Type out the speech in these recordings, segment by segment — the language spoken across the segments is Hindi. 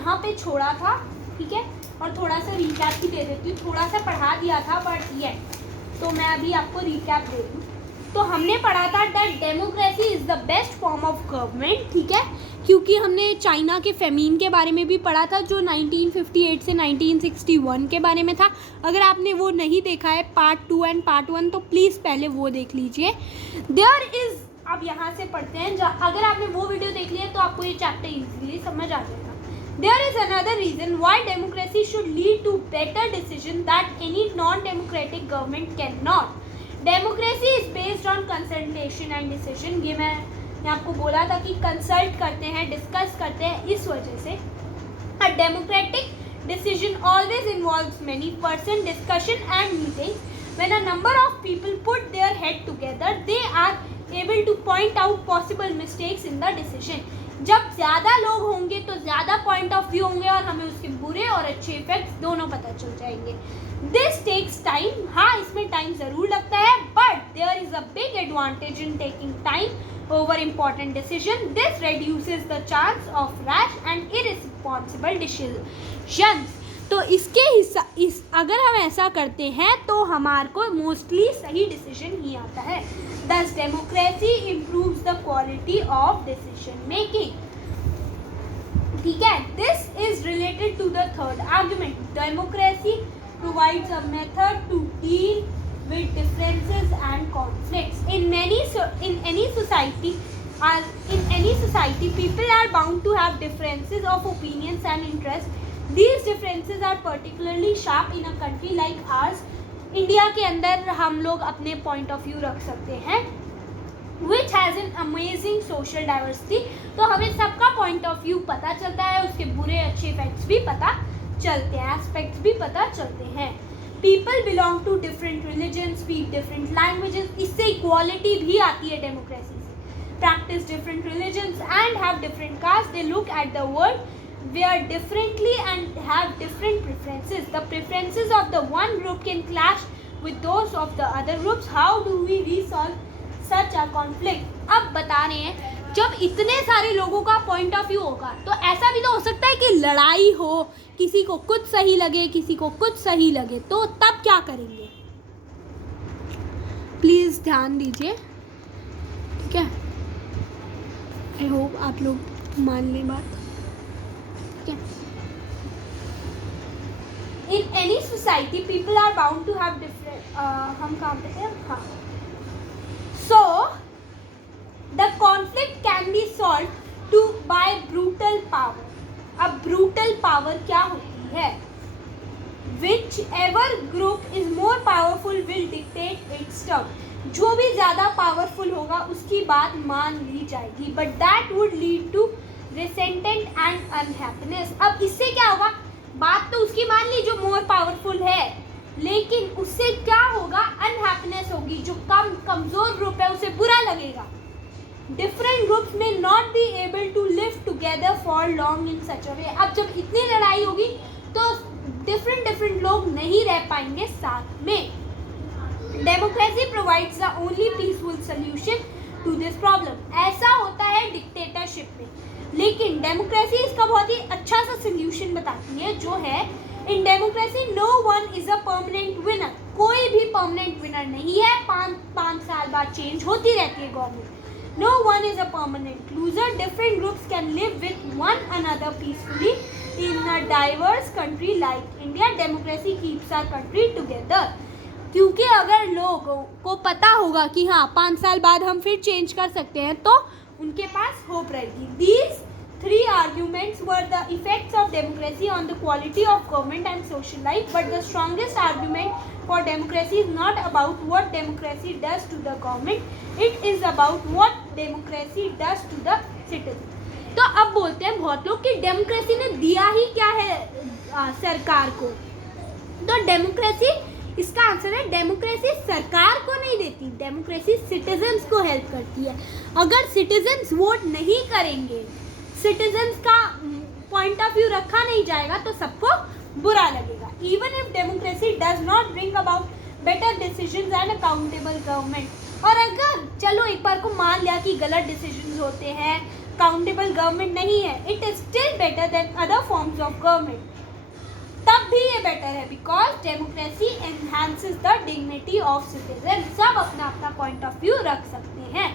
यहाँ पे छोड़ा था, ठीक है, और थोड़ा सा रिकैप भी दे देती हूँ, थोड़ा सा पढ़ा दिया था बट ये, तो मैं अभी आपको रिकैप दे दूँ। तो हमने पढ़ा था that democracy is the best form of government, ठीक है, क्योंकि हमने चाइना के फेमीन के बारे में भी पढ़ा था जो 1958 से 1961 के बारे में था। अगर आपने वो नहीं देखा है पार्ट 2 एंड पार्ट 1 तो प्लीज़ पहले वो देख लीजिए। देयर इज़, अब यहाँ से पढ़ते हैं, अगर आपने वो वीडियो देख लिया तो आपको ये चैप्टर इजीली समझ आ जाएगा। There is another reason why democracy should lead to better decision that any non-democratic government cannot. Democracy is based on consultation and decision. ये मैंने आपको बोला था कि कंसल्ट करते हैं, डिस्कस करते हैं, इस वजह से। A democratic decision always involves many person discussion and meetings. When a number of people put their head together, they are able to point out possible mistakes in the decision. जब ज़्यादा लोग होंगे तो ज़्यादा पॉइंट ऑफ व्यू होंगे और हमें उसके बुरे और अच्छे इफेक्ट्स दोनों पता चल जाएंगे। दिस टेक्स टाइम, हाँ इसमें टाइम ज़रूर लगता है, but there is a big advantage in taking time over important decision. This reduces the chance of rash and irresponsible decisions. तो इसके अगर हम ऐसा करते हैं तो हमारे को मोस्टली सही डिसीजन ही आता है। Thus democracy improves the quality of decision making. ठीक है, this is related to the third argument. Democracy provides a method to deal with differences and conflicts. In any society, people are bound to have differences of opinions and interests. These differences are particularly sharp in a country like ours. India के अंदर हम लोग अपने पॉइंट ऑफ व्यू रख सकते हैं, which has an amazing social diversity. तो हमें सबका पॉइंट ऑफ व्यू पता चलता है, उसके बुरे अच्छे इफेक्ट्स भी पता चलते हैं, एस्पेक्ट्स भी पता चलते हैं। People belong to different religions, speak different languages. इससे इक्वालिटी भी आती है डेमोक्रेसी से। Practice different religions and have different castes. They look at the world where differently and have different preferences. The preferences of the one group can clash with those of the other groups. How do we resolve such a conflict? अब बता रहे हैं, जब इतने सारे लोगों का पॉइंट ऑफ व्यू होगा तो ऐसा भी तो हो सकता है कि लड़ाई हो, किसी को कुछ सही लगे, किसी को कुछ सही लगे, तो तब क्या करेंगे? प्लीज़ ध्यान दीजिए, ठीक है। आई होप आप लोग मान लें बात। In any society, people are bound to have different. हम कहाँ पे थे? हाँ. So, the conflict can be solved by brutal power. अब brutal power क्या होती है? Whichever group is more powerful will dictate its term. जो भी ज़्यादा पावरफुल होगा उसकी बात मान ली जाएगी, but that would lead to resentment and unhappiness. अब इससे क्या होगा? बात तो उसकी मान ली जो मोर पावरफुल है, लेकिन उससे क्या होगा? अनहैप्पीनेस होगी। जो कमजोर ग्रुप है उसे बुरा लगेगा। डिफरेंट ग्रुप्स में not be able to live together for long in such a way. अब जब इतनी लड़ाई होगी तो डिफरेंट लोग नहीं रह पाएंगे साथ में। Democracy provides the only peaceful solution to this problem. ऐसा होता है डिक्टेटरशिप में, लेकिन डेमोक्रेसी इसका बहुत ही अच्छा सा सोल्यूशन बताती है, जो है in democracy no one is a permanent winner. कोई भी परमानेंट विनर नहीं है, पाँच साल बाद चेंज होती रहती है government. No one is a permanent loser. Different groups can live with one another peacefully in a diverse country like India. Democracy keeps our country together. क्योंकि अगर लोगों को पता होगा कि हाँ 5 साल बाद हम फिर चेंज कर सकते हैं, तो उनके पास होप रहेगी। These 3 arguments were the effects of democracy on the quality of government and social life, but the strongest argument for democracy is not about what democracy does to the government, it is about what democracy does to the citizen. तो अब बोलते हैं बहुत लोग कि डेमोक्रेसी ने दिया ही क्या है सरकार को। तो डेमोक्रेसी, इसका आंसर है डेमोक्रेसी सरकार को नहीं देती, डेमोक्रेसी सिटीजन्स को हेल्प करती है। अगर सिटीजन्स वोट नहीं करेंगे, सिटीजन्स का पॉइंट ऑफ व्यू रखा नहीं जाएगा तो सबको बुरा लगेगा। Even if democracy does not bring about better decisions and accountable government. और अगर चलो एक बार को मान लिया कि गलत डिसीजंस होते हैं, अकाउंटेबल गवर्नमेंट नहीं है, it is still better than other forms of government. तब भी ये बेटर है because democracy enhances the dignity of citizen. सब अपना अपना पॉइंट ऑफ व्यू रख सकते हैं।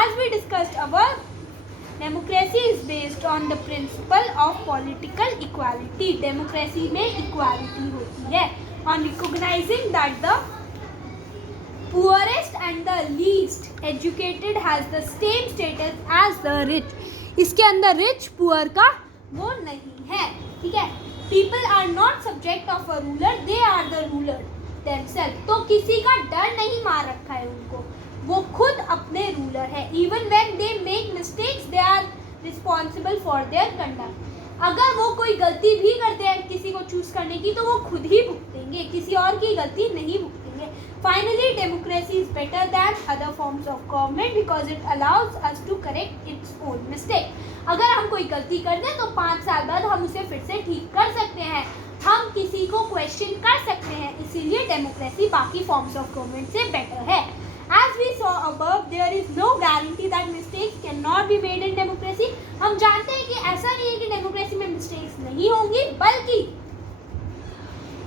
As we discussed above, democracy is based on the principle of political equality. Democracy में इक्वालिटी होती है on recognising that the poorest and the least educated has the same status as the rich. इसके अंदर रिच पुअर का वो नहीं है, ठीक है। People are not subject of a ruler, they are the ruler themselves. तो किसी का डर नहीं मार रखा है उनको, वो खुद अपने रूलर है। Even when they make mistakes they are responsible for their conduct. अगर वो कोई गलती भी करते हैं किसी को चूज करने की तो वो खुद ही भुगतेंगे, किसी और की गलती नहीं भुगतेंगे। Finally democracy is better than other forms of government because it allows us to correct its own mistake. अगर हम कोई गलती कर दें तो 5 साल बाद हम उसे फिर से ठीक कर सकते हैं, हम किसी को क्वेश्चन कर सकते हैं। इसीलिए डेमोक्रेसी बाकी फॉर्म्स ऑफ गवर्नमेंट से बेटर है। As we saw above, there is no guarantee that mistakes cannot be made in democracy. हम जानते हैं कि ऐसा नहीं है कि डेमोक्रेसी में मिस्टेक्स नहीं होंगी, बल्कि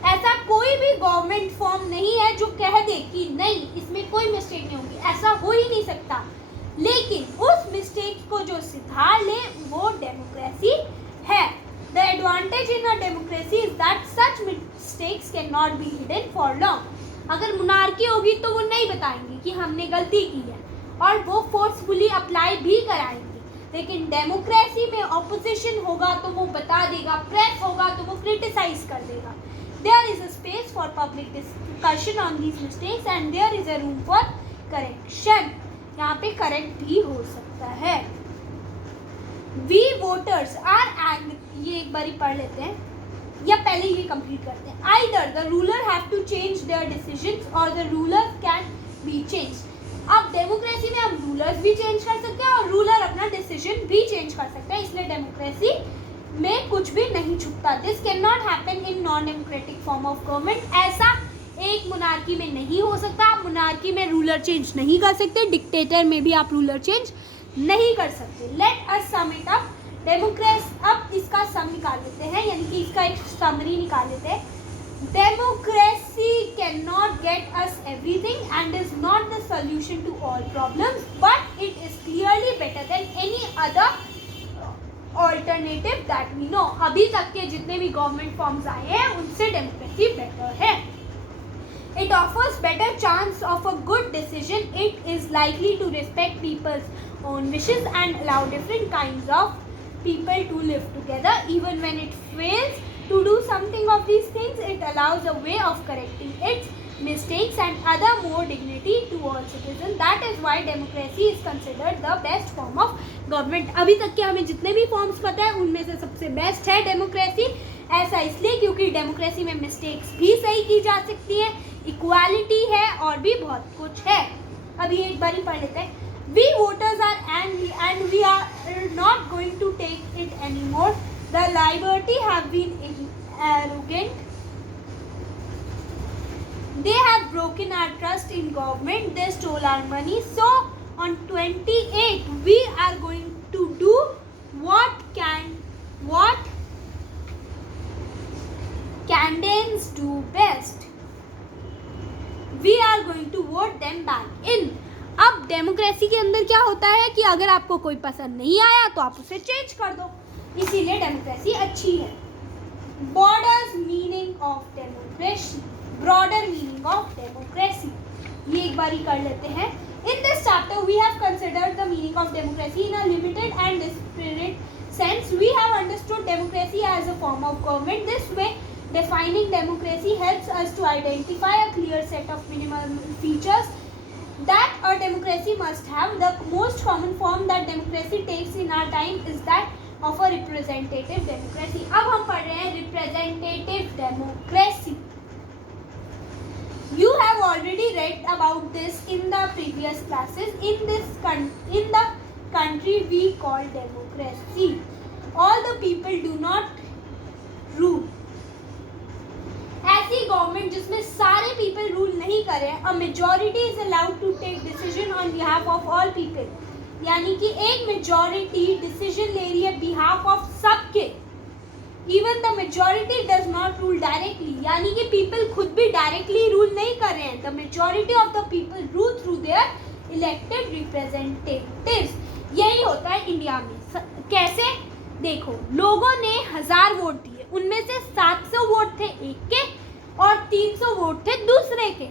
ऐसा कोई भी गवर्नमेंट फॉर्म नहीं है जो कह दे कि नहीं इसमें कोई मिस्टेक नहीं होगी, ऐसा हो ही नहीं सकता। लेकिन उस मिस्टेक को जो सुधार ले वो डेमोक्रेसी है। The advantage in a democracy is that such mistakes cannot be hidden for long. अगर मोनार्की होगी तो वो नहीं बताएंगे कि हमने गलती की है और वो फोर्सफुली अप्लाई भी कराएंगे। लेकिन डेमोक्रेसी में ऑपोजिशन होगा तो वो बता देगा, प्रेस होगा तो वो क्रिटिसाइज कर देगा। There is a space for public discussion on these mistakes and there is a room for correction. यहाँ पे करेक्ट भी हो सकता है। We voters are angry. ये एक बारी पढ़ लेते हैं या पहले ये कंप्लीट करते हैं। Either the ruler have to change their decisions or the ruler can be changed. अब डेमोक्रेसी में हम रूलर्स भी चेंज कर सकते हैं और रूलर अपना डिसीजन भी चेंज कर सकते हैं, इसलिए डेमोक्रेसी में कुछ भी नहीं छुपता। This can not happen in non democratic form of government. ऐसा एक मोनार्की में नहीं हो सकता। आप मोनार्की में रूलर चेंज नहीं कर सकते, डिक्टेटर में भी आप रूलर चेंज नहीं कर सकते। Let us sum it up. Democracy, अब इसका सम निकाल लेते हैं, यानी कि इसका एक समरी निकाल लेते हैं। Democracy cannot get us everything and is not the solution to all problems, but it is clearly better than any other alternative that we know. अभी तक के जितने भी गवर्नमेंट फॉर्म्स आए हैं उनसे डेमोक्रेसी बेटर है। It offers better chance of a good decision. It is likely to respect people's own wishes and allow different kinds of people to live together. Even when it fails to do something of these things, it allows a way of correcting its mistakes and other more dignity to all citizens. That is why democracy is considered the best form of government. अभी तक के हमें जितने भी फॉर्म्स पता है उनमें से सबसे बेस्ट है डेमोक्रेसी। ऐसा इसलिए क्योंकि डेमोक्रेसी में मिस्टेक्स भी सही की जा सकती हैं, इक्वालिटी है और भी बहुत कुछ है। अभी एक बारी पढ़ लेते हैं। We voters are angry and we are not going to take it anymore. The liberty have been arrogant. They have broken our trust in government. They stole our money. So on 28th we are going to do what candidates do best. We are going to vote them back in. अब डेमोक्रेसी के अंदर क्या होता है कि अगर आपको कोई पसंद नहीं आया तो आप उसे चेंज कर दो, इसीलिए डेमोक्रेसी अच्छी है। ब्रॉडर मीनिंग ऑफ डेमोक्रेसी, ये एक बारी कर लेते हैं। In this chapter we have considered the meaning of democracy in a limited and discriminate sense. We have understood democracy as a form of government. This way defining democracy helps us to identify a clear set of minimum features that a democracy must have. The most common form that democracy takes in our time is that of a representative democracy. अब हम पढ़ रहे हैं representative democracy. You have already read about this in the previous classes. In the country we call democracy, all the people do not rule. ऐसी गवर्नमेंट जिसमें सारे पीपल रूल नहीं कर रहे हैं। A majority is allowed to take decision on behalf of all people. यानी कि एक मेजॉरिटी डिसीजन ले रही है बिहाफ ऑफ सबके. Even the majority does not rule directly, यानी कि पीपल खुद भी डायरेक्टली रूल नहीं कर रहे हैं. The majority of the people rule through their elected representatives. यही होता है इंडिया में. कैसे? देखो, लोगों ने 1000 वोट दिए, उनमें से 700 वोट थे एक के और 300 वोट थे दूसरे के.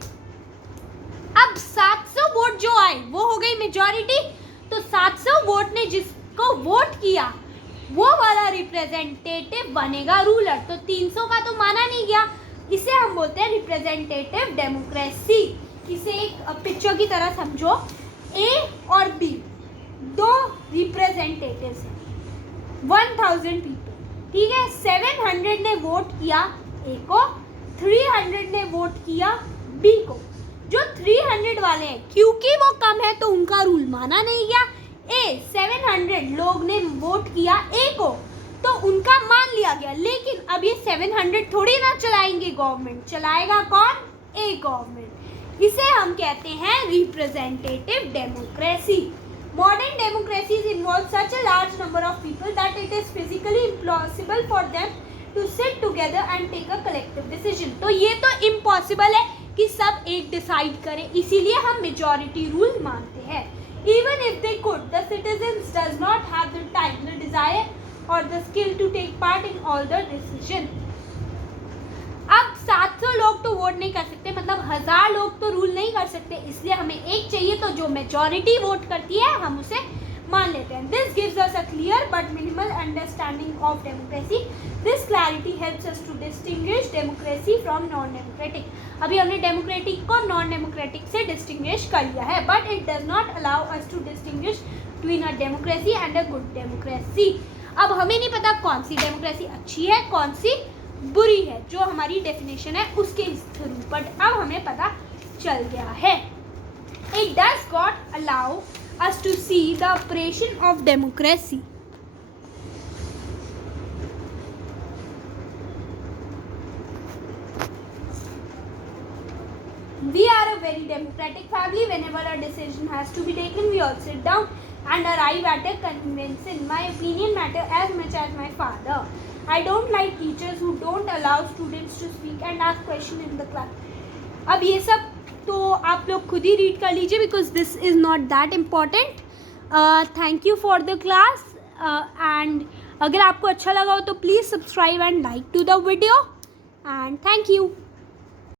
अब 700 वोट जो आए वो हो गई मेजॉरिटी. तो 700 वोट ने जिसको वोट किया वो वाला रिप्रेजेंटेटिव बनेगा रूलर. तो 300 का तो माना नहीं गया. इसे हम बोलते हैं रिप्रेजेंटेटिव डेमोक्रेसी. इसे एक पिक्चर की तरह समझो. ए और बी दो रिप्रेजेंटेटिव्स हैं, 1000 पीपल. ठीक है, 700 ने वोट किया ए को, 300 ने वोट किया बी को. जो 300 वाले हैं, क्योंकि वो कम है तो उनका रूल माना नहीं गया. 700 लोग ने वोट किया ए को, तो उनका मान लिया गया. लेकिन अब ये 700 थोड़ी ना चलाएंगे गवर्नमेंट. चलाएगा कौन? A government. इसे हम कहते हैं representative democracy. Modern democracies involve such a large number of people that it is physically impossible for them to sit together and take a collective decision. तो ये तो इम्पॉसिबल है कि सब एक डिसाइड करें, इसीलिए हम मेजॉरिटी रूल मानते हैं. Even if they could, the citizens does not have the time, the desire or the skill to take part in all the decision. अब 700 लोग तो वोट नहीं कर सकते, मतलब 1000 लोग तो रूल नहीं कर सकते, इसलिए हमें एक चाहिए. तो जो मेजॉरिटी वोट करती है हम उसे मान लेते हैं. This gives us a clear but minimal understanding of democracy. This clarity helps us to distinguish democracy from non-democratic. अभी हमने डेमोक्रेटिक को नॉन डेमोक्रेटिक से डिस्टिंग्विश कर लिया है, but it does not allow us to distinguish between a democracy and a good democracy. अब हमें नहीं पता कौन सी डेमोक्रेसी अच्छी है कौन सी बुरी है, जो हमारी डेफिनेशन है उसके थ्रू, बट अब हमें पता चल गया है. It does got allow us to see the operation of democracy. We are a very democratic family. Whenever a decision has to be taken, we all sit down and arrive at a convention. My opinion matters as much as my father. I don't like teachers who don't allow students to speak and ask questions in the class. अब ये सब तो आप लोग खुद ही रीड कर लीजिए, because this is not that important. Thank you for the class, and अगर आपको अच्छा लगा हो तो please subscribe and like to the video, and thank you.